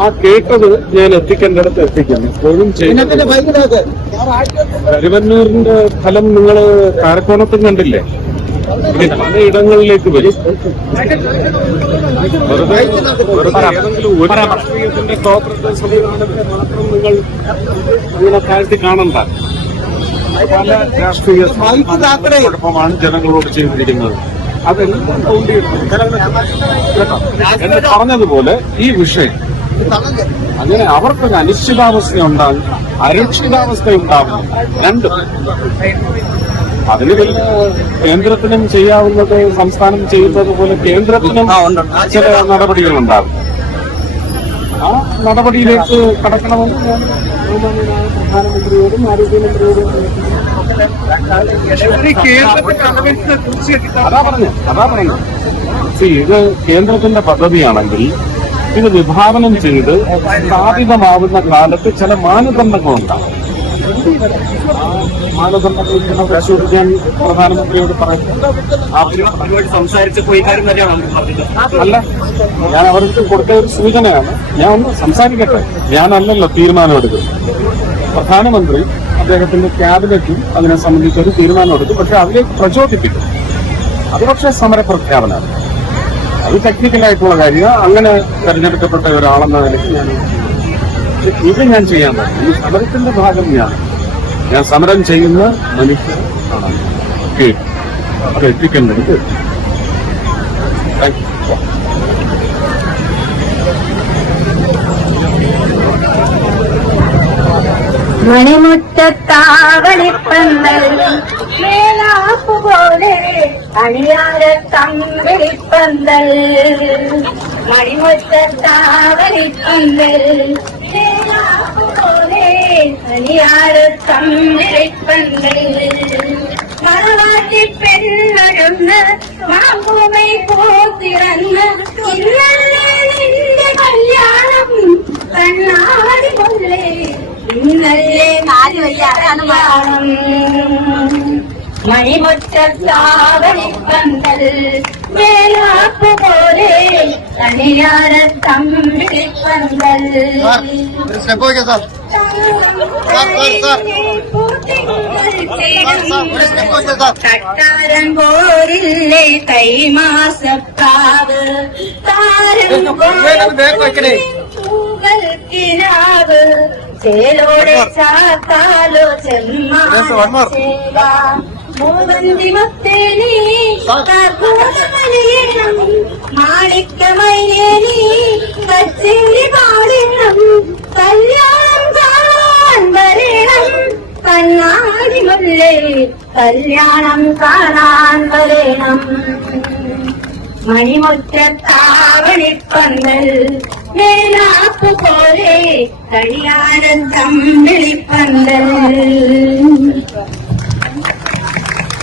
ആ കേട്ടത് ഞാൻ എത്തിക്കേണ്ട അടുത്ത് എത്തിക്കാം ഇപ്പോഴും കരുവന്നൂരിന്റെ ഫലം നിങ്ങൾ കാരക്കോണത്തും കണ്ടില്ലേ? പലയിടങ്ങളിലേക്ക് വരും. വെറുതെ വെറുതെ ഏതെങ്കിലും ഒരു രാഷ്ട്രീയത്തിന്റെ കോപ്പറേറ്റീവ് സംവിധാനത്തെ മാത്രം നിങ്ങൾ ഇങ്ങനെ താഴ്ത്തി കാണണ്ട. പല രാഷ്ട്രീയ കുഴപ്പമാണ് ജനങ്ങളോട് ചെയ്തിരിക്കുന്നത്. അതെല്ലാം എന്ന് പറഞ്ഞതുപോലെ ഈ വിഷയം അങ്ങനെ അവർക്കൊരു അനിശ്ചിതാവസ്ഥ ഉണ്ടാകും അരക്ഷിതാവസ്ഥ ഉണ്ടാകും രണ്ടും. അതിന് പിന്നെ കേന്ദ്രത്തിനും ചെയ്യാവുന്നത് സംസ്ഥാനം ചെയ്യുന്നത് പോലെ കേന്ദ്രത്തിനും ചില നടപടികൾ ഉണ്ടാകും ആ നടപടിയിലേക്ക് കടക്കണമെന്ന് ഞാൻ പ്രധാനമന്ത്രിയോടും ആരോഗ്യമന്ത്രിയോടും അതാ പറഞ്ഞു അതാ പറഞ്ഞു ഇത് കേന്ദ്രത്തിന്റെ പദ്ധതിയാണെങ്കിൽ ഇത് വിഭാവനം ചെയ്ത് സ്ഥാപിതമാവുന്ന കാലത്ത് ചില മാനദണ്ഡങ്ങളുണ്ടാകും. പ്രധാനമന്ത്രിയോട് അല്ല ഞാൻ അവർക്ക് കൊടുത്ത ഒരു സൂചനയാണ്. ഞാൻ ഒന്ന് സംസാരിക്കട്ടെ? ഞാനല്ലല്ലോ തീരുമാനമെടുക്കുന്നത് പ്രധാനമന്ത്രി അദ്ദേഹത്തിന്റെ ക്യാബിനറ്റും അതിനെ സംബന്ധിച്ച് ഒരു തീരുമാനമെടുത്തു പക്ഷെ അതിലേക്ക് പ്രചോദിപ്പിക്കും. അത് പക്ഷേ സമര പ്രഖ്യാപനമാണ് അത് ടെക്നിക്കലായിട്ടുള്ള കാര്യം അങ്ങനെ തെരഞ്ഞെടുക്കപ്പെട്ട ഒരാളെന്ന നിലയ്ക്ക് ഞാൻ ഇത് ഞാൻ ചെയ്യാൻ പറ്റും. ഈ സമരത്തിന്റെ ഭാഗം ഞാൻ ഞാൻ സമരം ചെയ്യുന്ന മനുഷ്യർ അത് മണിമുറ്റത്താവളിപ്പന്തൽ அணியார தம்பிழி பந்தல் மணிமொத்த தாவரி பந்தல். போலே அணியார தம்பிழி பந்தல் மரவாட்டி பெண் அழுந்த மாம்பூமை போத்திறந்த கல்யாணம் கண்ணாடி கொள்ளே. இன்னல்லே மாறி வையாத அனுமானம். തമ്പിളിപ്പന്തൽ step okay sir step okay sir. കട്ടാരം പോരില്ലേ കൈമാസക്കാവ് താരം പൂവൽക്കിനാവ് ചേലോടെ ചാത്താലോ ചെമ്മാല മൂവന്തി മത്തേനി കർപ്പൂരമലിയണം മാണിക്കമയ്യേനി കച്ചേരി പാടണം കല്യാണം കാണാൻ വരണം കണ്ണാടി മുല്ലേ കല്യാണം കാണാൻ വരണം മണിമുറ്റത്താവണിപ്പന്തൽ മേലാപ്പ് പോലെ